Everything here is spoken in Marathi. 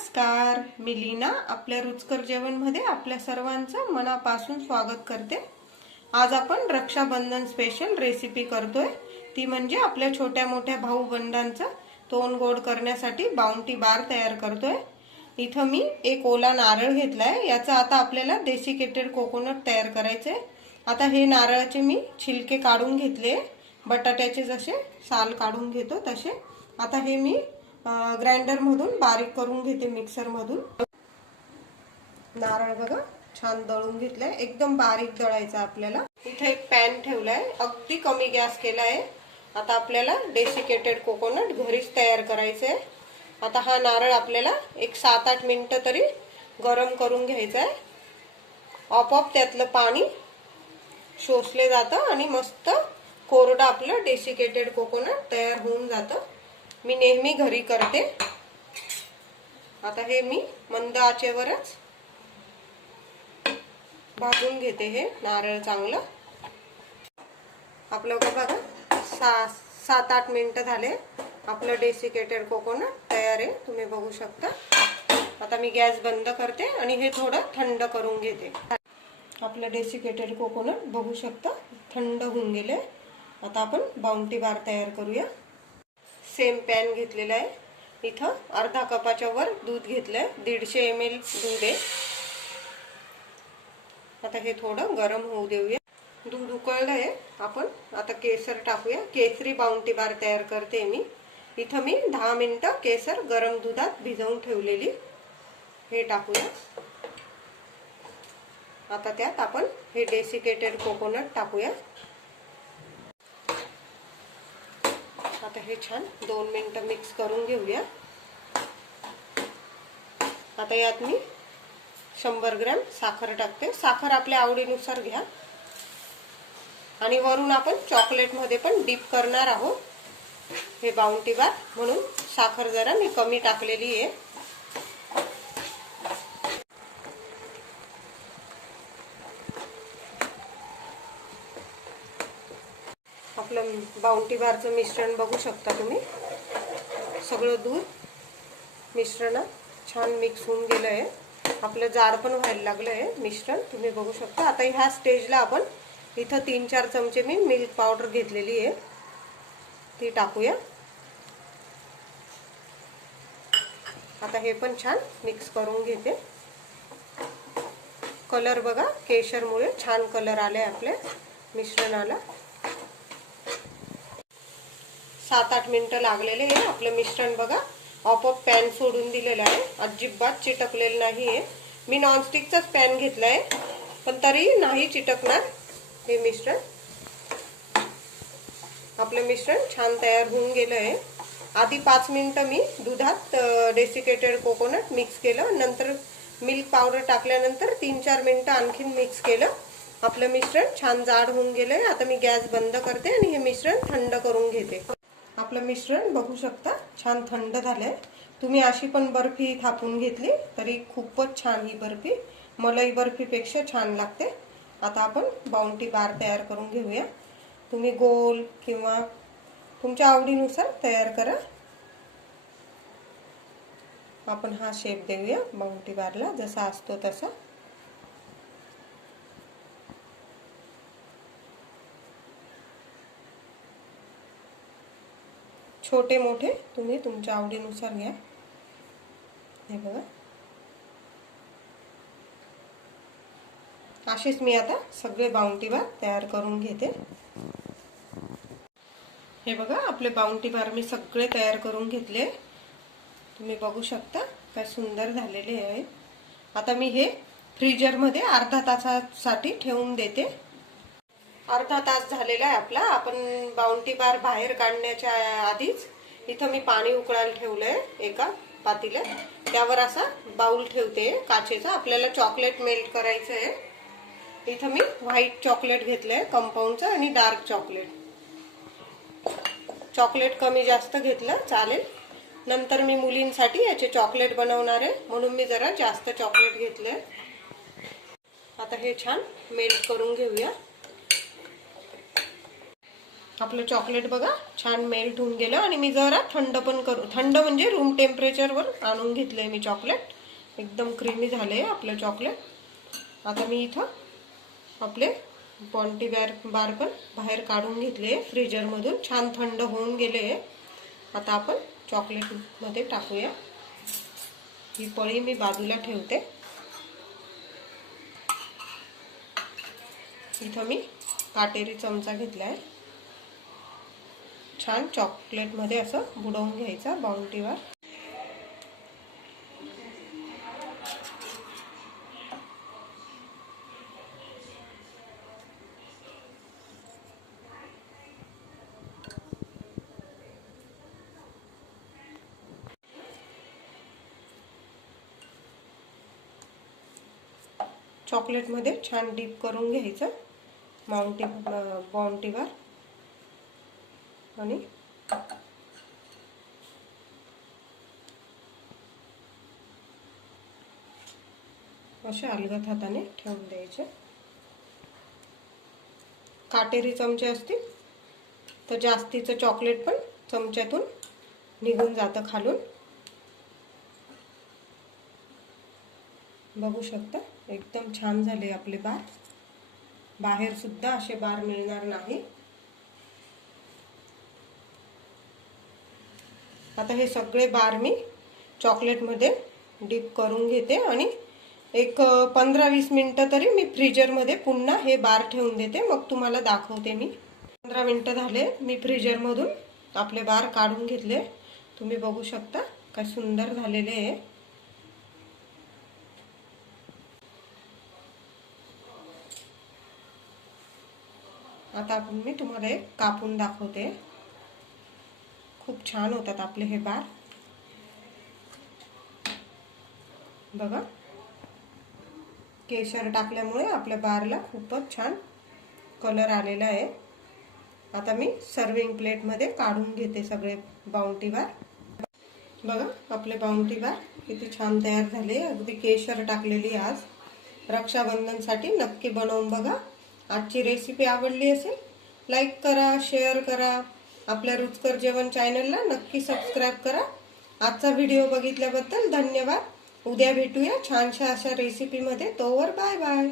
नमस्कार. मी लीना आपल्या रुचकर जेवणमध्ये आपल्या सर्वांचं मनापासून स्वागत करते. आज आपण रक्षाबंधन स्पेशल रेसिपी करतोय. ती म्हणजे आपल्या छोट्या मोठ्या भाऊ बंधांचं तोंड गोड करण्यासाठी बाउंटी बार तयार करतोय. इथं मी एक ओला नारळ घेतलाय. याचा आता आपल्याला डेसिकेटेड कोकोनट तयार करायचंय. आता हे नारळाचे मी छिलके काढून घेतले. बटाट्याचे जसे साल काढून घेतो तसे. आता हे मी ग्राइंडर मधून बारीक करून घेते मिक्सर मधून नारळ बघा छान दळून घेतलाय. एकदम बारीक दळायचा आपल्याला. इथे एक पॅन ठेवलाय. अगदी कमी गॅस केलाय. आता आपल्याला डेसिकेटेड कोकोनट घरीच तयार करायचंय. आता हा नारळ आपल्याला एक सात आठ मिनिटं तरी गरम करून घ्यायचा आहे आपोआप त्यातलं पाणी शोषले जातं आणि मस्त कोरडं आपलं डेसिकेटेड कोकोनट तयार होऊन जातं. मी नेहमी घरी करते. आता हे मी मंद आचेवरच भाजून घेते हे नारळ चांगलं. आपलं बघा सा सात आठ मिनटं झाले. आपलं डेसिकेटेड कोकोनट तयार आहे तुम्ही बघू शकता. आता मी गॅस बंद करते आणि हे थोडं थंड करून घेते. आपलं डेसिकेटेड कोकोनट बघू शकता थंड होऊन गेले. आता आपण बाउंटी बार तयार करूया. सेम पॅन घेतलेला आहे. इथं अर्धा कपाच्या वर दूध आहे दीडशे एम एल दूध आहे. आता हे थोडं गरम होऊ देऊया. दूध उकळलं आहे. आपण आता केसर टाकूया. केसरी बाउंटी बार तयार करते मी. इथं मी दहा मिनटं केसर गरम दुधात भिजवून ठेवलेली. हे टाकूया. आता त्यात आपण हे डेसिकेटेड कोकोनट टाकूया. आता हे छान दोन मिनटं मिक्स करून घेऊया. आता यात मी शंभर ग्रॅम साखर टाकते. साखर आपल्या आवडीनुसार घ्या. आणि वरून आपण चॉकलेटमध्ये पण डीप करणार आहोत. हे बाउंटी बार म्हणून साखर जरा मी कमी टाकलेली आहे. आपलं बाउंटी बारचं मिश्रण बघू शकता तुम्ही. सगळं दूध मिश्रण छान मिक्स होऊन गेलं आहे आपलं जाड पण व्हायला लागलं आहे मिश्रण तुम्ही बघू शकता. आता ह्या स्टेजला आपण इथं तीन चार चमचे मी मिल्क पावडर घेतलेली आहे. ती टाकूया. आता हे पण छान मिक्स करून घेते. कलर बघा केशरमुळे छान कलर आले आपल्या मिश्रणाला. सात आठ मिनिटं लागलेले आहे. आपलं मिश्रण बघा आपोआप पॅन सोडून दिलेलं आहे. अजिबात चिटकलेलं नाही आहे मी नॉनस्टिकचाच पॅन घेतला आहे पण तरी नाही चिटकणार हे मिश्रण. आपलं मिश्रण छान तयार होऊन गेलं आहे. आधी पाच मिनिटं मी दुधात डेसिकेटेड कोकोनट मिक्स केलं. नंतर मिल्क पावडर टाकल्यानंतर तीन चार मिनिटं आणखीन मिक्स केलं. आपलं मिश्रण छान जाड होऊन गेलंय. आता मी गॅस बंद करते आणि हे मिश्रण थंड करून घेते. आपलं मिश्रण बघू शकता छान थंड झालंय. तुम्ही अशी पण बर्फी थापून घेतली तरी खूपच छान ही बर्फी. मलाई बर्फीपेक्षा छान लागते. आता आपण बाउंटी बार तयार करून घेऊया. तुम्ही गोल किंवा तुमच्या आवडीनुसार तयार करा. आपण हा शेप देऊया बाउंटी बारला जसा असतो तसा. छोटे मोठे तुम्ही तुमच्या आवडीनुसार घ्या. हे बघा. असेच मी आता सगळे बाउंटी बार तयार करून घेते. हे बघा आपले बाउंटी बार मी सगळे तयार करून घेतले. तुम्ही बघू शकता काय सुंदर झालेले आहे. आता मी हे फ्रीजरमध्ये अर्धा तासासाठी ठेवून देते. अर्धा तास झालेला आहे आपला. आपण बाउंटी बार बाहेर काढण्याच्या आधीच इथं मी पाणी उकळायला ठेवलंय एका पातीला. त्यावर असा बाउल ठेवते काचेचा. आपल्याला चॉकलेट मेल्ट करायचं आहे. इथं मी व्हाईट चॉकलेट घेतलंय कंपाऊंडचं आणि डार्क चॉकलेट चॉकलेट कमी जास्त घेतलं चालेल. नंतर मी मुलींसाठी याचे चॉकलेट बनवणार आहे. म्हणून मी जरा जास्त चॉकलेट घेतलंय. आता हे छान मेल्ट करून घेऊया. आपलं चॉकलेट बघा छान मेल्ट होऊन गेलं आणि मी जरा थंड पण करू थंड म्हणजे रूम टेम्परेचरवर आणून घेतलंय मी चॉकलेट एकदम क्रीमी झाले आपलं चॉकलेट आता मी इथं आपले बॉन्टी बार बार पण बाहेर काढून घेतले फ्रीजरमधून छान थंड होऊन गेले आता आपण चॉकलेटमध्ये टाकूया. ही पळी मी बाजूला ठेवते. इथं मी काटेरी चमचा घेतला आहे छान चॉकलेटमध्ये असं बुडवून घ्यायचा बाउंटीवर चॉकलेटमध्ये छान डीप करून घ्यायचं माउंटी बाउंटीवर आणि असे अलगत हाताने ठेवून द्यायचे. काटेरी चमचे असतील तर जास्तीचं चॉकलेट पण चमच्यातून निघून जातं खालून. बघू शकता एकदम छान झाले आपले बार. बाहेर सुद्धा असे बार मिळणार नाही. आता हे सगळे बार मी चॉकलेटमध्ये डीप करून घेते आणि एक पंधरा वीस मिनटं तरी मी फ्रीजरमध्ये पुन्हा हे बार ठेवून देते. मग तुम्हाला दाखवते मी. पंधरा मिनटं झाले मी फ्रीजरमधून आपले बार काढून घेतले. तुम्ही बघू शकता काय सुंदर झालेले आहे. आता आपण मी तुम्हाला एक कापून दाखवते. खूप छान होतात आपले हे बार. बघा. केशर टाकल्यामुळे आपल्या बारला खूपच छान कलर आलेला आहे. आता मी सर्विंग प्लेटमध्ये काढून घेते सगळे बाउंटी बार. बघा आपले बाउंटी बार किती छान तयार झाले. अगदी केशर टाकलेली आज. रक्षाबंधनसाठी नक्की बनवून बघा. आजची रेसिपी आवडली असेल लाईक करा शेअर करा. आपल्या रुचकर जेवण चॅनलला नक्की सबस्क्राईब करा. आजचा व्हिडिओ बघितल्याबद्दल धन्यवाद. उद्या भेटूया छानशा अशा रेसिपीमध्ये तोवर बाय बाय